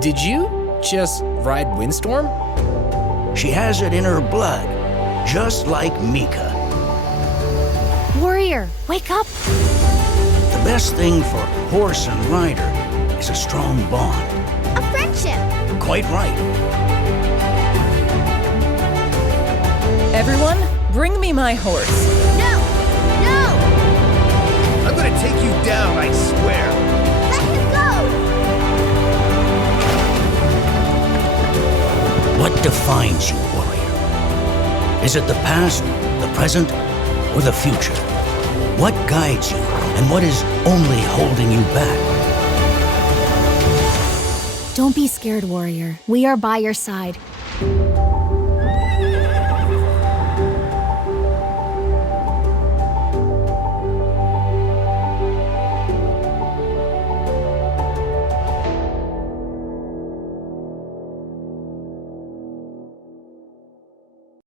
Did you just ride Windstorm? She has it in her blood, just like Mika. Warrior, wake up! The best thing for horse and rider is a strong bond. A friendship! Quite right. Everyone, bring me my horse. No! No! I'm gonna take you down, I swear. Let him go! What defines you, warrior? Is it the past, the present, or the future? What guides you, and what is only holding you back? Don't be scared, warrior. We are by your side.